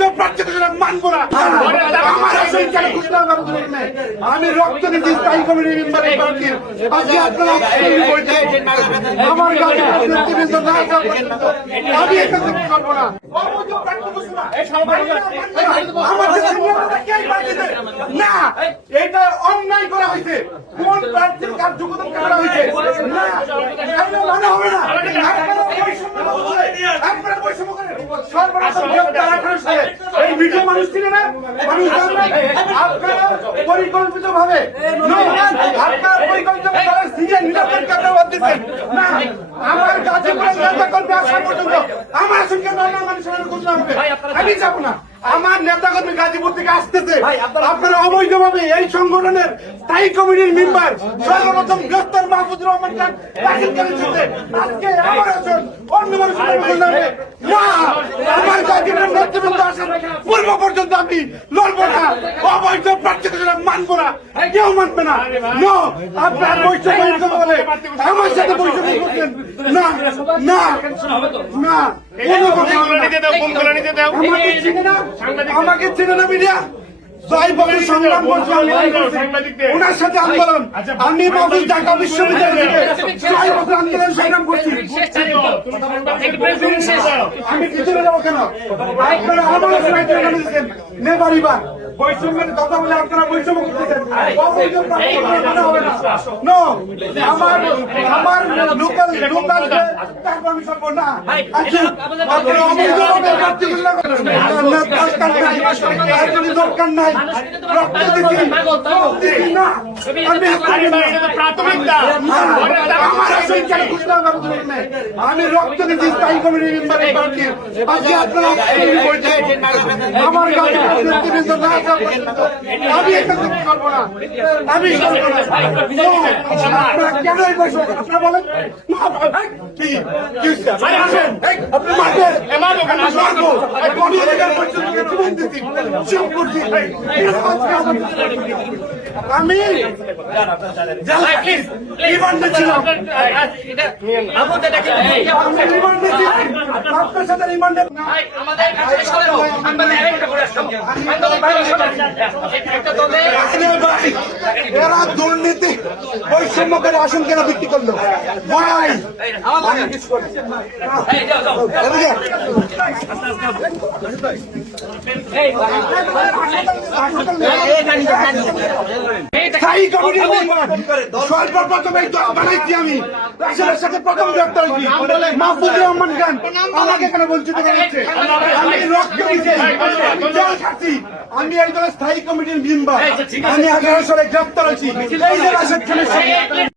অবৈধ প্রার্থী মানবো না। আমি রক্ত দিচ্ছি স্থায়ী কমিটির মেম্বারের প্রার্থীর। আজকে আপনারা আমার গাড়ি আমি এখান থেকে করবো না। না, এটা অন্যায় করা হয়েছে। কোন প্রার্থীর কার্যকর করা হয়েছে না, মানে হবে না। এই ভিডিও মানুষ ছিল না, মানুষ আপনারা পরিকল্পিত ভাবে আপনার পরিকল্পিত নিরাপত্তা দিচ্ছেন না। আমার গাজীপুরের নেতা কর্মী আসা পর্যন্ত আমার সঙ্গে নর্মাল মানুষের ঘোষণা হবে, আমি যাবো না। আমার নেতা কর্মী গাজীপুর থেকে আসতেছে, আপনারা অবৈধভাবে এই সংগঠনের স্থায়ী কমিটির মেম্বার সর্বপ্রথম গ্রেফতার মাহফুজুর রহমান খান দাখিল করেছিলেন। আজকে আমার আসন অন্য মানুষের ঘোষণা হবে না। আমার গাজীপুরের নেতৃবৃন্দ আসার পূর্ব পর্যন্ত আমি লড়বো না। অবৈধ প্রার্থী মানবো না, কেউ মানবে না। নো, আপনার বৈষম্য বলে আমার সাথে বৈষম্য করছেন না, না, না। আমাকে চেনে না মিডিয়া, সংগ্রাম করছি ওনার সাথে আন্দোলন। আমি মফিজ ঢাকা বিশ্ববিদ্যালয় থেকে 6 বছর আন্দোলন সংগ্রাম করছি। আমি পিছনে যাবো কেন? আপনারা আমার দিচ্ছেন নেবারিবার বৈষম্যের কথা বলে আপনারা বৈষম্য করতেছেন। হবে না। নো, আমার লোকাল আমি সরব না। দরকার নাই, আমি রক্ত দিচ্ছি স্থায়ী কমিটির মেম্বারের প্রার্থীর। আজকে আপনারা আমার গাড়ি আমি এখান থেকে করবো না, আমি করবো না। আপনারা কেন এই বৈষম্য? আপনারা বলেন আপনি মারবেন, আমি রিমান্ডে ছিলাম, আপনার সাথে রিমান্ডে এরা দুর্নীতি বৈষম্য করে আসন কেন বিক্রি করলো? ভাই সর্বপ্রথম এই দল বানাইছি আমি, রাশেদের সাথে প্রথম গ্রেফতার হয়েছি মাহফুজুর রহমান খান। আমাকে এখানে বঞ্চিত করা হচ্ছে। আমি রক্ত দিচ্ছি, জেল খাচ্ছি। আমি এই দলের স্থায়ী কমিটির মেম্বার। আমি 18 সালে গ্রেফতার হয়েছি এই যে রাশেদ খানের